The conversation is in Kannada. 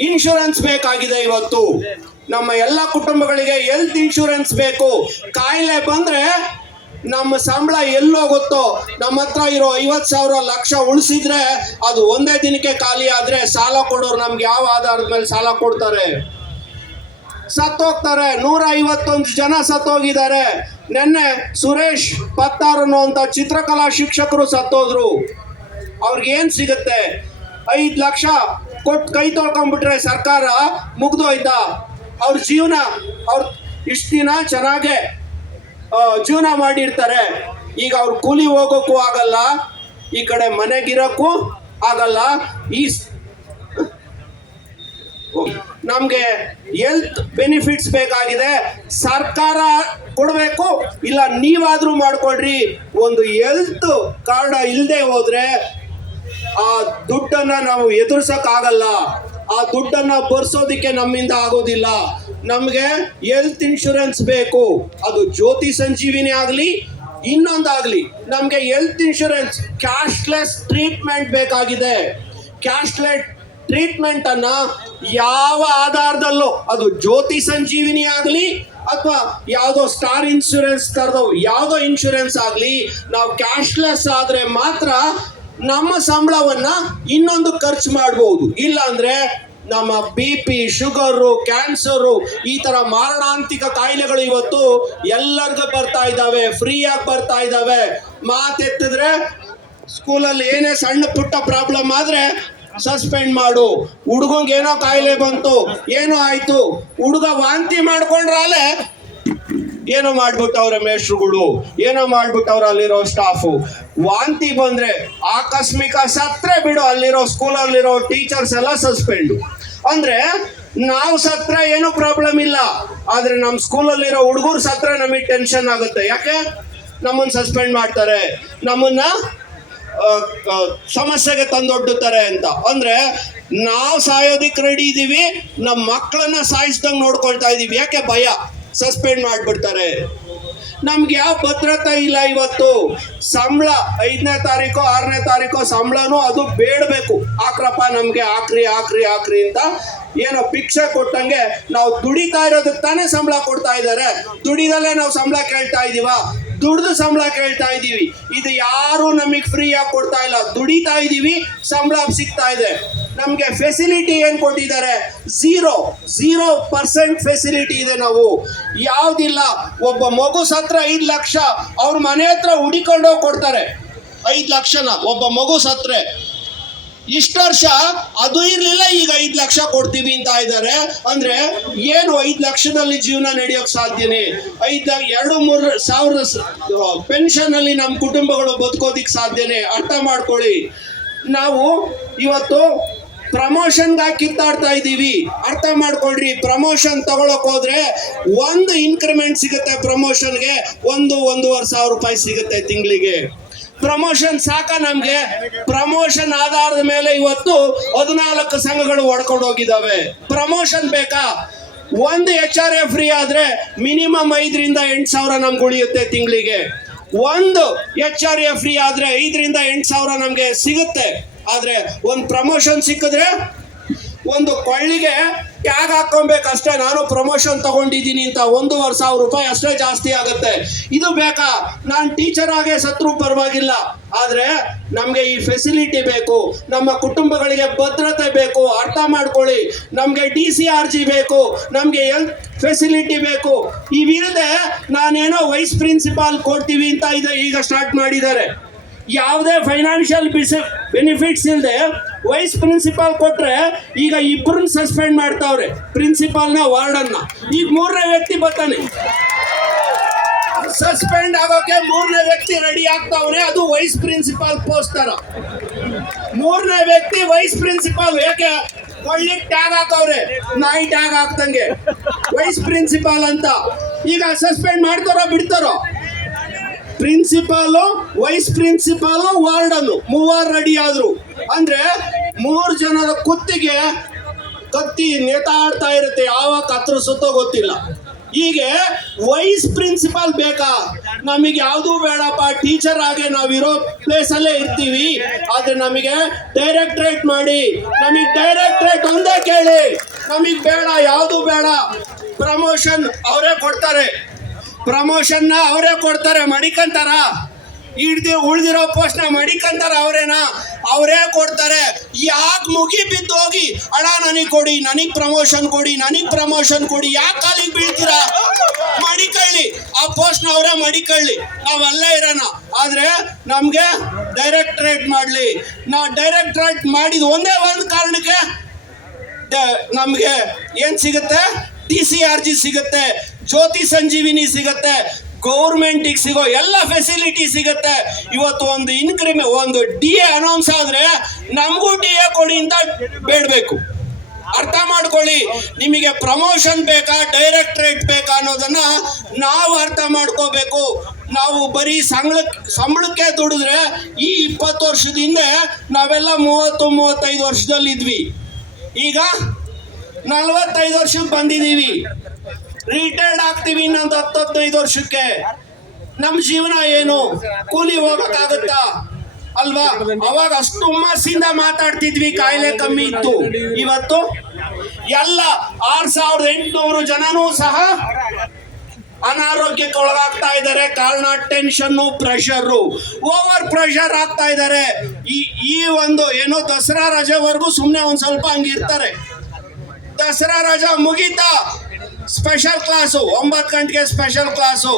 ಇನ್ಶೂರೆನ್ಸ್ ಬೇಕಾಗಿದೆ ಇವತ್ತು. ನಮ್ಮ ಎಲ್ಲ ಕುಟುಂಬಗಳಿಗೆ ಹೆಲ್ತ್ ಇನ್ಶೂರೆನ್ಸ್ ಬೇಕು. ಕಾಯಿಲೆ ಬಂದ್ರೆ ನಮ್ಮ ಸಂಬಳ ಎಲ್ಲೋಗುತ್ತೋ ನಮ್ಮ ಹತ್ರ ಇರೋ ಐವತ್ತು ಸಾವಿರ ಲಕ್ಷ ಉಳಿಸಿದ್ರೆ ಅದು ಒಂದೇ ದಿನಕ್ಕೆ ಖಾಲಿ ಆದ್ರೆ ಸಾಲ ಕೊಡೋರು ನಮ್ಗೆ ಯಾವ ಆಧಾರದ ಮೇಲೆ ಸಾಲ ಕೊಡ್ತಾರೆ? ಸತ್ತೋಗ್ತಾರೆ. ನೂರ ಐವತ್ತೊಂದು ಜನ ಸತ್ತೋಗಿದ್ದಾರೆ. ನಿನ್ನೆ ಸುರೇಶ್ ಪತ್ತಾರ್ ಅನ್ನುವಂಥ ಚಿತ್ರಕಲಾ ಶಿಕ್ಷಕರು ಸತ್ತೋದ್ರು. ಅವ್ರಿಗೆ ಏನ್ ಸಿಗುತ್ತೆ? ಐದು ಲಕ್ಷ ಕೊಟ್ಟು ಕೈ ತೊಳ್ಕೊಂಡ್ಬಿಟ್ರೆ ಸರ್ಕಾರ ಮುಗ್ದೋಯ್ತ ಅವ್ರ ಜೀವನ, ಅವ್ರ ಇಷ್ಟು ದಿನ ಚೆನ್ನಾಗೆ ಜೀವನ ಮಾಡಿರ್ತಾರೆ. ಈಗ ಅವ್ರ ಕೂಲಿ ಹೋಗೋಕ್ಕೂ ಆಗಲ್ಲ, ಈ ಕಡೆ ಮನೆಗಿರೋಕ್ಕೂ ಆಗಲ್ಲ. ಈ ನಮ್ಗೆ ಹೆಲ್ತ್ ಬೆನಿಫಿಟ್ಸ್ ಬೇಕಾಗಿದೆ. ಸರ್ಕಾರ ಕೊಡಬೇಕು, ಇಲ್ಲ ನೀವಾದ್ರೂ ಮಾಡ್ಕೊಳ್ರಿ. ಒಂದು ಹೆಲ್ತ್ ಕಾರ್ಡ್ ಇಲ್ಲದೆ ಹೋದ್ರೆ ಆ ದುಡ್ಡನ್ನ ನಾವು ಎದುರ್ಸಕ್ ಆಗಲ್ಲ ಆ ದುಡ್ಡನ್ನ ಬರ್ಸೋದಿಕ್ಕೆ ನಮ್ಮಿಂದ ಆಗೋದಿಲ್ಲ. ನಮಗೆ ಹೆಲ್ತ್ ಇನ್ಶೂರೆನ್ಸ್ ಬೇಕು. ಅದು ಜ್ಯೋತಿ ಸಂಜೀವಿನಿ ಆಗಲಿ, ಇನ್ನೊಂದಾಗ್ಲಿ ನಮಗೆ ಹೆಲ್ತ್ ಇನ್ಶೂರೆನ್ಸ್ ಕ್ಯಾಶ್ಲೆಸ್ ಟ್ರೀಟ್ಮೆಂಟ್ ಬೇಕಾಗಿದೆ. ಕ್ಯಾಶ್ಲೆಸ್ ಟ್ರೀಟ್ಮೆಂಟ್ ಅನ್ನ ಯಾವ ಆಧಾರದಲ್ಲೋ, ಅದು ಜ್ಯೋತಿ ಸಂಜೀವಿನಿ ಆಗಲಿ ಅಥವಾ ಯಾವುದೋ ಸ್ಟಾರ್ ಇನ್ಶೂರೆನ್ಸ್ ತರದವು ಯಾವುದೋ ಇನ್ಶೂರೆನ್ಸ್ ಆಗಲಿ, ನಾವು ಕ್ಯಾಶ್ಲೆಸ್ ಆದರೆ ಮಾತ್ರ ನಮ್ಮ ಸಂಬಳವನ್ನ ಇನ್ನೊಂದು ಖರ್ಚು ಮಾಡಬಹುದು ಇಲ್ಲ ಅಂದ್ರೆ ನಮ್ಮ ಬಿ ಪಿ ಶುಗರು ಕ್ಯಾನ್ಸರು ಈ ತರ ಮಾರಣಾಂತಿಕ ಕಾಯಿಲೆಗಳು ಇವತ್ತು ಎಲ್ಲರಿಗೂ ಬರ್ತಾ ಇದ್ದಾವೆ. ಫ್ರೀಯಾಗಿ ಬರ್ತಾ ಇದ್ದಾವೆ. ಮಾತೆತ್ತಿದ್ರೆ ಸ್ಕೂಲಲ್ಲಿ ಏನೇ ಸಣ್ಣ ಪುಟ್ಟ ಪ್ರಾಬ್ಲಮ್ ಆದ್ರೆ ಸಸ್ಪೆಂಡ್ ಮಾಡು. ಹುಡುಗಂಗೆ ಏನೋ ಕಾಯಿಲೆ ಬಂತು, ಏನೋ ಆಯ್ತು. ಹುಡುಗ ವಾಂತಿ ಮಾಡ್ಕೊಂಡ್ರಾಲೆ ಏನೋ ಮಾಡ್ಬಿಟ್ಟು ಅವ್ರ ಮೇಷ್ರುಗಳು ಏನೋ ಮಾಡ್ಬಿಟ್ಟು ಅವ್ರ ಅಲ್ಲಿರೋ ಸ್ಟಾಫು ವಾಂತಿ ಬಂದ್ರೆ ಆಕಸ್ಮಿಕ ಸತ್ರೆ ಬಿಡು, ಅಲ್ಲಿರೋ ಸ್ಕೂಲಲ್ಲಿರೋ ಟೀಚರ್ಸ್ ಎಲ್ಲ ಸಸ್ಪೆಂಡು ಅಂದ್ರೆ ನಾವು ಸತ್ರ ಏನು ಪ್ರಾಬ್ಲಮ್ ಇಲ್ಲ. ಆದ್ರೆ ನಮ್ಮ ಸ್ಕೂಲಲ್ಲಿರೋ ಹುಡುಗರು ಸತ್ರ ನಮಗೆ ಟೆನ್ಷನ್ ಆಗುತ್ತೆ. ಯಾಕೆ? ನಮ್ಮನ್ನ ಸಸ್ಪೆಂಡ್ ಮಾಡ್ತಾರೆ. ನಮ್ಮನ್ನ ಸಮಸ್ಯೆಗೆ ತಂದೊಡ್ಡುತ್ತಾರೆ ಅಂತ. ಅಂದ್ರೆ ನಾವು ಸಾಯೋದಿಕ್ ರೆಡಿ ಇದೀವಿ ನಮ್ಮ ಮಕ್ಕಳನ್ನ ಸಾಯಿಸ್ದಂಗ್ ನೋಡ್ಕೊಳ್ತಾ ಇದೀವಿ. ಯಾಕೆ? ಭಯ. ಸಸ್ಪೆಂಡ್ ಮಾಡಿಬಿಡ್ತಾರೆ. ನಮ್ಗೆ ಯಾವ ಭದ್ರತೆ ಇಲ್ಲ ಇವತ್ತು. ಸಂಬಳ ಐದನೇ ತಾರೀಕು, ಆರನೇ ತಾರೀಕು ಸಂಬಳನೂ ಅದು ಬೇಡಬೇಕು. ಆಕ್ರಪ್ಪ ನಮ್ಗೆ ಹಾಕ್ರಿ ಹಾಕ್ರಿ ಹಾಕ್ರಿ ಅಂತ ಏನೋ ಭಿಕ್ಷೆ ಕೊಟ್ಟಂಗೆ ನಾವು ದುಡಿತಾ ಇರೋದಕ್ಕೆ ತಾನೇ ಸಂಬಳ ಕೊಡ್ತಾ ಇದ್ದಾರೆ. ದುಡಿದಲ್ಲೇ ನಾವು ಸಂಬಳ ಕೇಳ್ತಾ ಇದೀವ. ದುಡ್ದು ಸಂಬಳ ಕೇಳ್ತಾ ಇದ್ದೀವಿ ಇದು ಯಾರು ನಮಗೆ ಫ್ರೀಯಾಗಿ ಕೊಡ್ತಾ ಇಲ್ಲ. ದುಡಿತಾ ಇದ್ದೀವಿ ಸಂಬಳ ಸಿಗ್ತಾ ಇದೆ. ನಮಗೆ ಫೆಸಿಲಿಟಿ ಏನು ಕೊಟ್ಟಿದ್ದಾರೆ? ಝೀರೋ ಝೀರೋ ಪರ್ಸೆಂಟ್ ಫೆಸಿಲಿಟಿ ಇದೆ ನಾವು. ಯಾವುದಿಲ್ಲ, ಒಬ್ಬ ಮಗು ಸತ್ರ ಐದು ಲಕ್ಷ, ಅವ್ರ ಮನೆ ಹತ್ರ ಹುಡಿಕೊಂಡೋಗಿ ಕೊಡ್ತಾರೆ. ಐದು ಲಕ್ಷನ, ಒಬ್ಬ ಮಗು ಸತ್ರೆ. ಇಷ್ಟು ವರ್ಷ ಅದು ಇರಲಿಲ್ಲ, ಈಗ ಐದು ಲಕ್ಷ ಕೊಡ್ತೀವಿ ಅಂತ ಇದ್ದಾರೆ. ಅಂದ್ರೆ ಏನು ಐದು ಲಕ್ಷದಲ್ಲಿ ಜೀವನ ನಡೆಯೋಕ್ ಸಾಧ್ಯನೇ? ಐದ್ ಎರಡು ಮೂರು ಸಾವಿರ ಪೆನ್ಷನ್ ಅಲ್ಲಿ ನಮ್ಮ ಕುಟುಂಬಗಳು ಬದುಕೋದಿಕ್ ಸಾಧ್ಯನೇ? ಅರ್ಥ ಮಾಡ್ಕೊಳ್ಳಿ. ನಾವು ಇವತ್ತು ಪ್ರಮೋಷನ್ಗಾಗಿ ಕಿತ್ತಾಡ್ತಾ ಇದ್ದೀವಿ. ಅರ್ಥ ಮಾಡ್ಕೊಳ್ರಿ, ಪ್ರಮೋಷನ್ ತಗೊಳಕ್ ಹೋದ್ರೆ ಒಂದು ಇನ್ಕ್ರಿಮೆಂಟ್ ಸಿಗುತ್ತೆ ಪ್ರಮೋಷನ್ಗೆ, ಒಂದು ಒಂದೂವರೆ ಸಾವಿರ ರೂಪಾಯಿ ಸಿಗುತ್ತೆ ತಿಂಗಳಿಗೆ. ಪ್ರಮೋಷನ್ ಸಾಕ ನಮ್ಗೆ. ಪ್ರಮೋಷನ್ ಆಧಾರದ ಮೇಲೆ ಇವತ್ತು ಹದಿನಾಲ್ಕು ಸಂಘಗಳು ಒಡ್ಕೊಂಡು ಹೋಗಿದಾವೆ ಪ್ರಮೋಷನ್ ಬೇಕಾ? ಒಂದು ಎಚ್ ಆರ್ ಎ ಫ್ರೀ ಆದ್ರೆ ಮಿನಿಮಮ್ ಐದರಿಂದ ಎಂಟು ಸಾವಿರ ನಮ್ಗೆ ಉಳಿಯುತ್ತೆ ತಿಂಗಳಿಗೆ. ಒಂದು ಎಚ್ ಆರ್ ಎ ಫ್ರೀ ಆದ್ರೆ ಐದರಿಂದ ಎಂಟು ಸಾವಿರ ನಮ್ಗೆ ಸಿಗುತ್ತೆ. ಆದ್ರೆ ಒಂದು ಪ್ರಮೋಷನ್ ಸಿಕ್ಕಿದ್ರೆ ಒಂದು ಕೊಳ್ಳಿಗೆ ಟ್ಯಾಗ್ ಹಾಕೊಬೇಕಷ್ಟೇ ನಾನು ಪ್ರಮೋಷನ್ ತಗೊಂಡಿದ್ದೀನಿ ಅಂತ ಒಂದೂವರೆ ಸಾವಿರ ರೂಪಾಯಿ ಅಷ್ಟೇ ಜಾಸ್ತಿ ಆಗುತ್ತೆ. ಇದು ಬೇಕಾ? ನಾನು ಟೀಚರ್ ಆಗೇ ಸತ್ರು ಪರವಾಗಿಲ್ಲ. ಆದರೆ ನಮಗೆ ಈ ಫೆಸಿಲಿಟಿ ಬೇಕು. ನಮ್ಮ ಕುಟುಂಬಗಳಿಗೆ ಭದ್ರತೆ ಬೇಕು. ಅರ್ಥ ಮಾಡ್ಕೊಳ್ಳಿ. ನಮಗೆ ಡಿ ಸಿ ಆರ್ ಜಿ ಬೇಕು. ನಮಗೆ ಹೆಲ್ತ್ ಫೆಸಿಲಿಟಿ ಬೇಕು. ಇವಿಲ್ಲದೆ ನಾನೇನೋ ವೈಸ್ ಪ್ರಿನ್ಸಿಪಾಲ್ ಕೊಡ್ತೀವಿ ಅಂತ ಇದೆ ಈಗ ಸ್ಟಾರ್ಟ್ ಮಾಡಿದ್ದಾರೆ. ಯಾವುದೇ ಫೈನಾನ್ಷಿಯಲ್ ಬೆನಿಫಿಟ್ಸ್ ಇಲ್ಲದೆ ವೈಸ್ ಪ್ರಿನ್ಸಿಪಾಲ್ ಕೊಟ್ರೆ ಈಗ ಇಬ್ಬರನ್ನ ಸಸ್ಪೆಂಡ್ ಮಾಡ್ತಾವ್ರೆ ಪ್ರಿನ್ಸಿಪಾಲ್ನ ವಾರ್ಡನ್ನ. ಈಗ ಮೂರನೇ ವ್ಯಕ್ತಿ ಬರ್ತಾನೆ. ಸಸ್ಪೆಂಡ್ ಆಗೋಕೆ ಮೂರನೇ ವ್ಯಕ್ತಿ ರೆಡಿ ಆಗ್ತಾವ್ರೆ, ಅದು ವೈಸ್ ಪ್ರಿನ್ಸಿಪಾಲ್ ಪೋಸ್ಟ್ ಮೂರನೇ ವ್ಯಕ್ತಿ ವೈಸ್ ಪ್ರಿನ್ಸಿಪಾಲ್ ಯಾಕೆ ಒಳ್ಳೆ ಟ್ಯಾಗ್ ಹಾಕವ್ರೆ, ನಾಯಿ ಟ್ಯಾಗ್ ಹಾಕ್ದಂಗೆ. ವೈಸ್ ಪ್ರಿನ್ಸಿಪಾಲ್ ಅಂತ. ಈಗ ಸಸ್ಪೆಂಡ್ ಮಾಡ್ತಾರೋ ಬಿಡ್ತಾರೋ? ಪ್ರಿನ್ಸಿಪಾಲು ವೈಸ್ ಪ್ರಿನ್ಸಿಪಾಲು ವಾರ್ಡನ್ನು ಮೂವರು ರೆಡಿ ಆದ್ರು. ಅಂದ್ರೆ ಮೂರು ಜನರ ಕುತ್ತಿಗೆ ಕತ್ತಿ ನೇತಾಡ್ತಾ ಇರುತ್ತೆ, ಯಾವಾಗ ಕತ್ತರಿಸುತ್ತೋ ಗೊತ್ತಿಲ್ಲ. ಹೀಗೆ ವೈಸ್ ಪ್ರಿನ್ಸಿಪಾಲ್ ಬೇಕಾ? ನಮಗೆ ಯಾವುದು ಬೇಡಪ್ಪ ಟೀಚರ್ ಆಗಿ ನಾವಿರೋ ಪ್ಲೇಸ್ ಅಲ್ಲೇ ಇರ್ತೀವಿ. ಆದ್ರೆ ನಮಗೆ ಡೈರೆಕ್ಟ್ರೇಟ್ ಮಾಡಿ, ನಮಗೆ ಡೈರೆಕ್ಟ್ರೇಟ್ ಒಂದೇ ಕೇಳಿ. ನಮಗೆ ಬೇಡ, ಯಾವುದು ಬೇಡ. ಪ್ರಮೋಷನ್ ಅವರೇ ಕೊಡ್ತಾರೆ. ಪ್ರಮೋಷನ್ನ ಅವರೇ ಕೊಡ್ತಾರೆ, ಮಡಿಕಂತಾರ. ಹಿಡ್ದು ಉಳಿದಿರೋ ಪೋಸ್ಟ್ನ ಮಡಿಕಂತಾರ ಅವರೇನಾ? ಅವರೇ ಕೊಡ್ತಾರೆ. ಯಾಕೆ ಮುಗಿ ಬಿದ್ದು ಹೋಗಿ, ಅಣ್ಣ, ನನಗೆ ಕೊಡಿ, ನನಗೆ ಪ್ರಮೋಷನ್ ಕೊಡಿ, ನನಗೆ ಪ್ರಮೋಷನ್ ಕೊಡಿ, ಯಾಕೆ ಕಾಲಿಗೆ ಬೀಳ್ತೀರಾ? ಮಡಿಕಳ್ಳಿ. ಆ ಪೋಸ್ಟ್ನ ಅವರೇ ಮಡಿಕಳ್ಳಿ. ನಾವೆಲ್ಲ ಇರೋಣ. ಆದರೆ ನಮಗೆ ಡೈರೆಕ್ಟ್ರೇಟ್ ಮಾಡಲಿ. ನಾ ಡೈರೆಕ್ಟ್ರೇಟ್ ಮಾಡಿದ ಒಂದೇ ಒಂದು ಕಾರಣಕ್ಕೆ ನಮಗೆ ಏನು ಸಿಗುತ್ತೆ? ಡಿ ಸಿ ಆರ್ ಜಿ ಸಿಗುತ್ತೆ. ಜ್ಯೋತಿ ಸಂಜೀವಿನಿ ಸಿಗುತ್ತೆ, ಗೌರ್ಮೆಂಟಿಗೆ ಸಿಗೋ ಎಲ್ಲ ಫೆಸಿಲಿಟಿ ಸಿಗುತ್ತೆ. ಇವತ್ತು ಒಂದು ಇನ್ಕ್ರಿಮೆ ಒಂದು ಡಿ ಎ ಅನೌನ್ಸ್ ಆದ್ರೆ ನಮಗೂ ಡಿ ಎ ಕೊಡಿ ಅಂತ ಬೇಡಬೇಕು. ಅರ್ಥ ಮಾಡ್ಕೊಳ್ಳಿ, ನಿಮಗೆ ಪ್ರಮೋಷನ್ ಬೇಕಾ ಡೈರೆಕ್ಟ್ರೇಟ್ ಬೇಕಾ ಅನ್ನೋದನ್ನ ನಾವು ಅರ್ಥ ಮಾಡ್ಕೋಬೇಕು. ನಾವು ಬರೀ ಸಂಬಳ ಸಂಬಳಕ್ಕೆ ದುಡಿದ್ರೆ ಈ ಇಪ್ಪತ್ತು ವರ್ಷದ ಹಿಂದೆ ನಾವೆಲ್ಲ ಮೂವತ್ತು, ಮೂವತ್ತೈದು ವರ್ಷದಲ್ಲಿ ಇದ್ವಿ ಈಗ ನಲ್ವತ್ತೈದು ವರ್ಷಕ್ಕೆ ಬಂದಿದ್ದೀವಿ. ರಿಟೈರ್ಡ್ ಆಗ್ತೀವಿ ಇನ್ನೊಂದು ಹತ್ತು ಹದಿನೈದು ವರ್ಷಕ್ಕೆ. ನಮ್ಮ ಜೀವನ ಏನು? ಕೂಲಿ ಹೋಗಕ್ಕಾಗತ್ತಾ ಅಲ್ವಾ? ಅವಾಗ ಅಷ್ಟು ಹುಮ್ಮಸ್ಸಿಂದ ಮಾತಾಡ್ತಿದ್ವಿ, ಕಾಯಿಲೆ ಕಮ್ಮಿ ಇತ್ತು. ಇವತ್ತು ಎಲ್ಲ ಆರ್ ಸಾವಿರದ ಎಂಟುನೂರು ಜನನೂ ಸಹ ಅನಾರೋಗ್ಯಕ್ಕೆ ಒಳಗಾಗ್ತಾ ಇದ್ದಾರೆ. ಕಾರಣ ಟೆನ್ಷನ್ ಪ್ರೆಷರು ಓವರ್ ಪ್ರೆಷರ್ ಆಗ್ತಾ ಇದ್ದಾರೆ. ಈ ಈ ಒಂದು ಏನೋ ದಸರಾ ರಜೆವರೆಗೂ ಸುಮ್ಮನೆ ಒಂದು ಸ್ವಲ್ಪ ಹಂಗಿರ್ತಾರೆ. ದಸರಾ ರಜಾ ಮುಗೀತಾ? ಸ್ಪೆಷಲ್ ಕ್ಲಾಸು ಒಂಬತ್ತು ಗಂಟೆಗೆ ಸ್ಪೆಷಲ್ ಕ್ಲಾಸು.